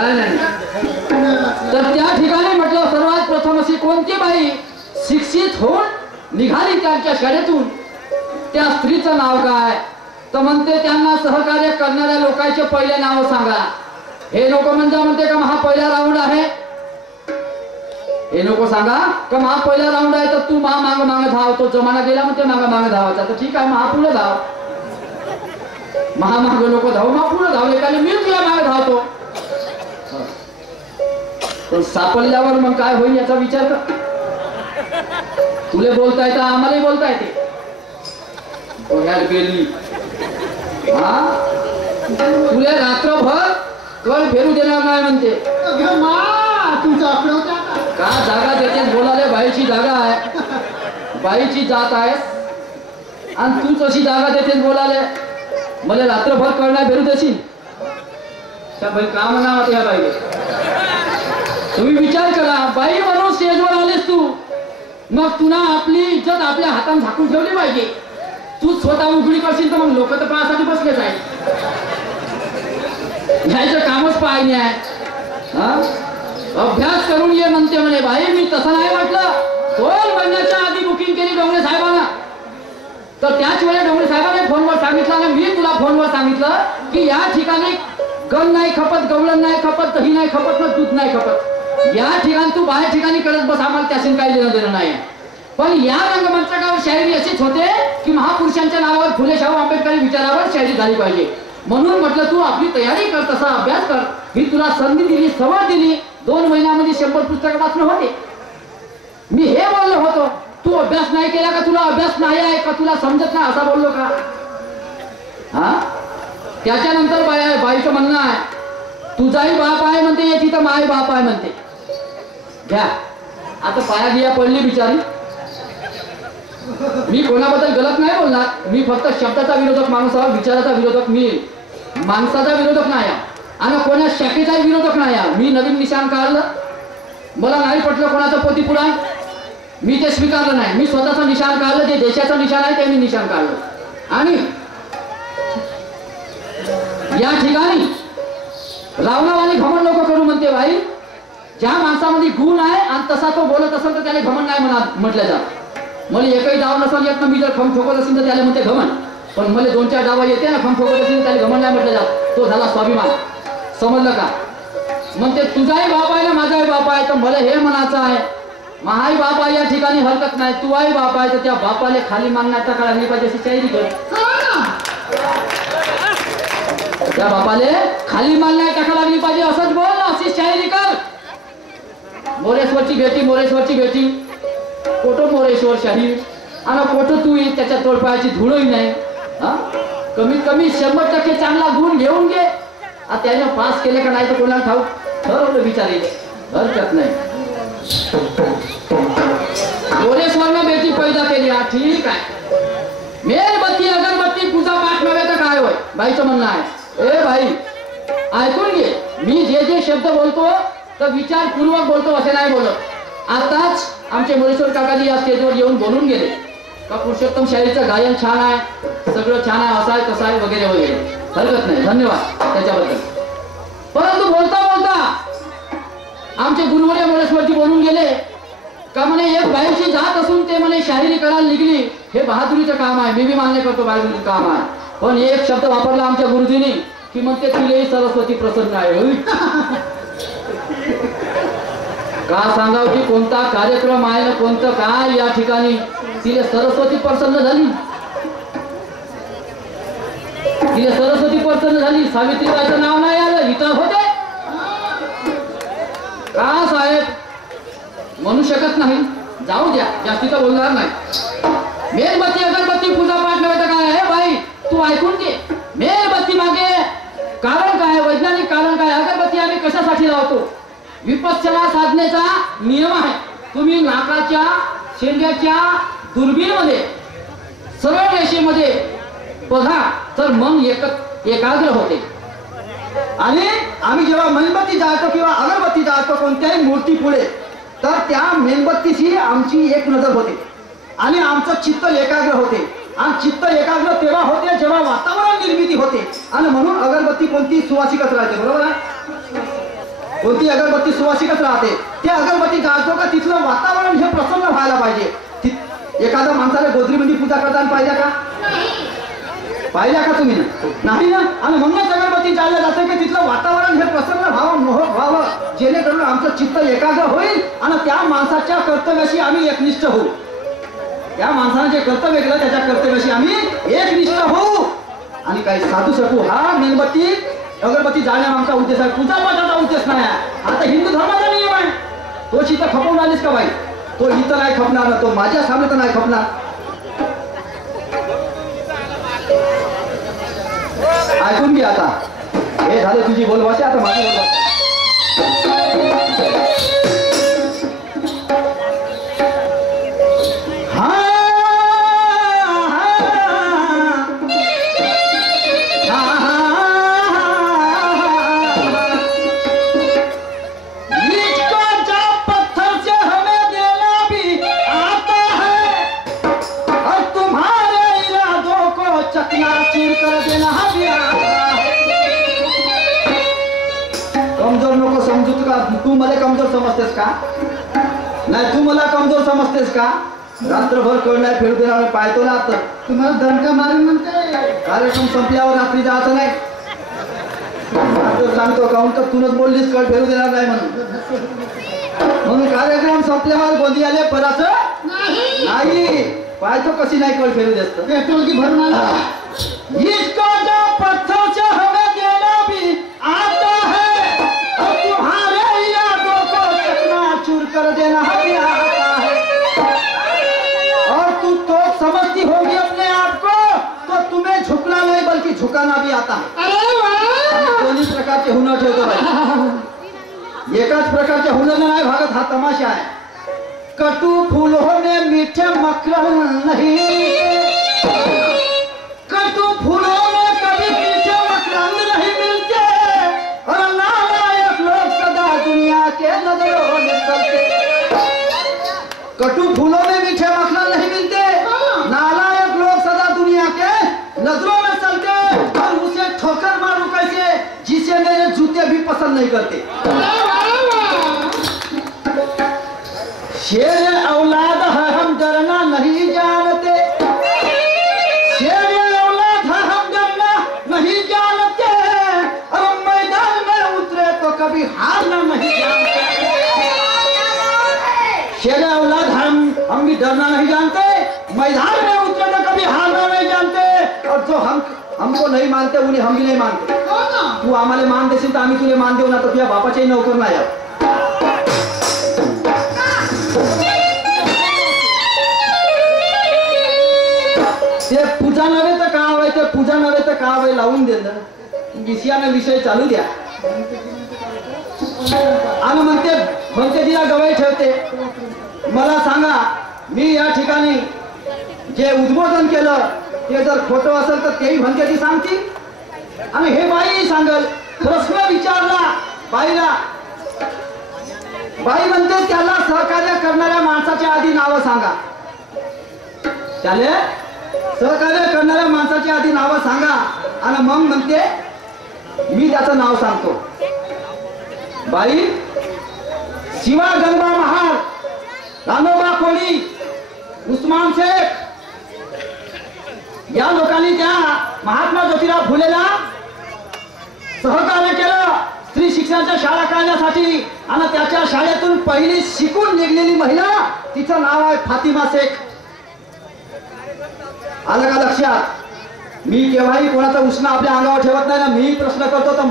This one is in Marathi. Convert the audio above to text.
नाही नाही तर त्या ठिकाणी म्हटलं सर्वात प्रथम अशी कोणती बाई शिक्षित होऊन निघाली त्यांच्या शाळेतून, त्या स्त्रीचं नाव काय? तर म्हणते त्यांना सहकार्य करणाऱ्या लोकांचे पहिले नाव सांगा. हे नको म्हणते का हा पहिला राऊंड आहे, हे नको सांगा का हा पहिला राऊंड आहे तर तू माग माग धाव. तो जमाना गेला म्हणते माग धावायचा, तर ठीक आहे महा पुढे धाव. माग नको धाव, मग पुढे धावले का मी तुला माग धावतो. पण सापडल्यावर मग काय होईल याचा विचार कर. तुले बोलता येतं आम्हालाही बोलता येते. तुला रात्रभर कळ फेरू देणार नाही म्हणते. का जागा देते बोलाले, बाईची जागा आहे, बाईची जात आहे आणि तूच अशी जागा देते बोलाले मला रात्रभर कळणार फेरू देशील त्या बाई का म्हणा त्या बाईले. तुम्ही विचार करा, बाई म्हणून स्टेजवर आलेस तू, मग तुला आपली इज्जत आपल्या हाताने झाकून ठेवली पाहिजे. तू स्वतः उघडी करशील तर मग लोक तर पायासाठी बसलेच आहे. ह्याचं कामच पाहिजे आहे. अभ्यास करून ये म्हणते म्हणे. बाई मी तसं नाही म्हटलं. 2 महिन्याच्या आधी बुकिंग केली डोंगरे साहेबांना, तर त्याच वेळेला डोंगरे साहेबांनी फोनवर सांगितलं ना, मी तुला फोनवर सांगितलं की या ठिकाणी गण नाही खपत, गवळण नाही खपत, दही नाही खपत, ना दूध नाही खपत. या ठिकाणी तू बाहेर ठिकाणी करत बस, आम्हाला त्याशी काही देणं देणं नाही. पण या रंगमंचावर शायरी अशीच होते की महापुरुषांच्या नावावर फुले शाहू आंबेडकरी विचारावर शायरी झाली पाहिजे. म्हणून म्हटलं तू आपली तयारी कर, तसा अभ्यास कर. मी तुला संधी दिली, सवय दिली, 2 महिन्यामध्ये 100 पुस्तकं वाचणं होते. मी हे बोललो होतो, तू अभ्यास नाही केला का, तुला अभ्यास नाही आहे का, तुला समजत नाही असा बोललो का? हा त्याच्यानंतर बाईचं म्हणणं आहे तुझाही बाप आहे म्हणते, याची तर माय बाप आहे म्हणते. घ्या आता पाया बिया पडली बिचारी. मी कोणाबद्दल गलत नाही बोलणार, मी फक्त शब्दाचा विरोधक माणूस आहे, विचाराचा विरोधक. मी माणसाचा विरोधक नाही आणि कोणा शाखेचा विरोधक नाही. मी नवीन निशाण काढलं, मला नाही पटलं कोणाचं पोती पुराण, मी ते स्वीकारलं नाही. मी स्वतःचं निशाण काढलं, जे देशाचं निशाण आहे ते मी निशाण काढलं. आणि या ठिकाणी रावणावाली घमंड लोक करू म्हणते. बाई ज्या माणसामध्ये गुण आहे आणि तसा तो बोलत असेल तर त्याला घमंड नाही म्हटलं जात. मला एकही डाव नसेल येत ना, मी जर खम ठोकत असेल तर त्याला म्हणते घमंड. पण मला 2-4 डावा येते ना, खम ठोकत असेल त्याला घमंड नाही म्हटलं जात. तो झाला स्वाभिमान. समजलं का? म्हणते तुझाही बाप आहे ना माझाही बाप आहे, तर मला हे म्हणायचं आहे महाई बाप आहे या ठिकाणी हरकत नाही, तू आई बाप आहे तर त्या बापाला खाली मागण्याचा काळ मी पाहिजे अशी शायरी कर. त्या बापाले खाली मागण्या टाका लागली पाहिजे असंच बोल ना, अशी शायरी कर. मोरेश्वरची भेटी कोटो मोरेश्वर शाहीर आणि कोटो तू त्याच्या तोडपायाची धुळही नाही. कमीत कमी 100% चांगला गुण घेऊन घे. त्याने पास केले का नाही तर कोणाला ठाऊक, ठरवलं विचारे हरकत नाही. मोरेश्वरनं बेटी पैदा केली, हा ठीक आहे. मेणबत्ती अगरबत्ती पूजा पाठ नव्हे तर काय होय, बाईचं म्हणणं आहे. ए बाई ऐकून घे, मी जे जे शब्द बोलतो तर विचारपूर्वक बोलतो असे नाही बोलत. आताच आमचे मोरेश्वर काकाजी या स्टेजवर येऊन बोलून गेले का पुरुषोत्तम शाहीचं गायन छान आहे, सगळं छान आहे, असं आहे कसं आहे वगैरे वगैरे. हरकत नाही, धन्यवाद त्याच्याबद्दल. परंतु बोलता बोलता आमचे गुरुवर्य मोरेश्वरजी बोलून गेले का म्हणे एक बाईची जात असून ते म्हणे शाहिरी करायला निघली, हे बहादुरीचं काम आहे. मी बी मान्य करतो बहादुरीचं काम आहे. पण एक शब्द वापरला आमच्या गुरुजींनी की म्हणते तुलेही सरस्वती प्रसन्न आहे. का सांगाव की कोणता कार्यक्रम आहे ना कोणतं काय या ठिकाणी तिला सरस्वती प्रसन्न झाली. तिला सरस्वती प्रसन्न झाली. सावित्रीबाईचं नाव नाही आलं, इथं होते का साहेब? म्हणू शकत नाही, जाऊ द्या, जास्तीचा बोलणार नाही. मेणबत्ती अगरबत्ती पूजा पाठ नव्हे तर काय आहे बाई, तू ऐकून घे. मेणबत्ती मागे कारण काय, वैज्ञानिक कारण काय? अगरबत्ती आम्ही कशासाठी लावतो? विपश्यना साधनेचा नियम आहे. तुम्ही नाकाच्या शेंड्याच्या दुर्बीणमध्ये सरळ रेषेमध्ये बघा तर मन एकाग्र होते. आणि आम्ही जेव्हा मेणबत्ती जाळतो किंवा अगरबत्ती जाळतो कोणत्याही मूर्ती पुढे, तर त्या मेणबत्तीची आमची एक नजर होते आणि आमचं चित्त एकाग्र होते. आणि चित्त एकाग्र तेव्हा होते जेव्हा वातावरण निर्मिती होते. आणि म्हणून अगरबत्ती कोणती सुवासिकच राहते, बरोबर आहे. कोणती अगरबत्ती सुवासिकच राहते. ते अगरबत्ती जाळतो का तिथलं वातावरण हे प्रसन्न व्हायला पाहिजे. एखाद्या माणसाला गोदरीमध्ये पूजा करताना पाहिजे का? पाहिल्या का तुम्ही? नाही ना. आणि म्हणूनच अगरबत्ती जाळल्या जाते की तिथलं वातावरण हे प्रसन्न व्हावं, जेणेकरून आमचं चित्त एकाग्र होईल आणि त्या माणसाच्या कर्तव्याशी आम्ही एकनिष्ठ होऊ. त्या माणसाने जे कर्तव्य केलं त्याच्या कर्तव्याशी आम्ही एकनिष्ठ होऊ आणि काही साधू शकू. हा मेणबत्ती अगरबत्ती जाळण्याचा आमचा उद्देश आहे, पूजा पाठाचा उद्देश नाही आहे. आता हिंदू धर्माचा नियम आहे. तो चित्त खपवून आलीस का बाई? तो इथं नाही खपणार ना, तो माझ्या सामने तर नाही खपणार. ऐकून घे आता. हे झाले तुझी बोलभाषा, आता माझी बोलभाषा. कमजोर नको समजू का? तू मला कमजोर समजतेस का? नाही, तू मला कमजोर समजतेस का? रात्रभर कळणार फिरू देणार पाहतो ना. आता तुम्हाला दणका मारून म्हणते. कार्यक्रम संपल्यावर रात्री जायचं नाही. सांगतो काऊन तर तूनच बोललीस कळ फिरू देणार नाही म्हणून कार्यक्रम संपल्यावर गोंदी आले पराचं नाही. पाहतो कशी नाही कळ फिरू देत. पेट्रोल की भरून आला. इसको जो पत्थर से हमें देना भी आता है और तुम्हारे यादों को चकनाचूर कर देना भी आता है. और तू तो समझती होगी अपने आप को, तो तुम्हें झुकना नहीं बल्कि झुकाना भी आता है. दोन्ही प्रकारचे हुनर ठेवतो भाई. एकाच प्रकारच्या हुनर नाही भागत. हा तमाशा आहे. कटू फूलों में मीठे मकरंद नहीं, कटू फूलों में कभी मीठे मकरंद नहीं मिलते और नालायक लोग सदा दुनिया के नजरों में चलते. कटू फूलों में मीठे मकरंद नहीं मिलते, नालायक लोग सदा दुनिया के नजरों में चलते और उसे ठोकर मारूं कैसे जिसे मेरे जूते भी पसंद नहीं करते. शेर औलाद है हम डरना नहीं जानते, शेर औलाद है हम डरना नहीं जानते और मैदान में उतरे तो कभी हारना नहीं जानते. शेर औलाद हम भी डरना नहीं जानते, मैदान में उतरे तो कभी हारना नहीं जानते. और जो हमको नहीं मानते उन्हें हम भी नहीं मानते. तू आम्हाला मान देशील तर आम्ही तुला मान देऊ ना, तर तुझ्या बापाच्याही नोकर नाही. ते पूजा नव्हे तर का हवंय, ते पूजा नव्हे तर का हवंय लावून दे ना. विषयाने विषय चालू द्या. आणि म्हणते तिला गवई ठेवते. मला सांगा, मी या ठिकाणी जे उद्बोधन केलं ते जर खोटं असेल तर तेही म्हणते ती सांगती आणि हे बाई सांगल. प्रश्न विचारला बाईला, बाई म्हणते त्याला सहकार्य करणाऱ्या माणसाच्या आधी नावं सांगा. त्याला सहकार्य करणाऱ्या माणसाच्या आधी नावं सांगा आणि मग म्हणते मी त्याचं नाव सांगतो. बाई शिवा गंगा महार, रानोबा कोळी, उस्मान शेख या लोकांनी त्या महात्मा ज्योतिराव फुलेला सहकार्य केलं स्त्री शिक्षणाच्या शाळा काढण्यासाठी. आणि त्याच्या शाळेतून पहिली शिकून निघलेली महिला तिचं नाव आहे फातिमा शेख. आलं का लक्षात? मी केव्हाही कोणाचा उष्ण आपल्या अंगावर ठेवत नाही ना. मी प्रश्न करतो तर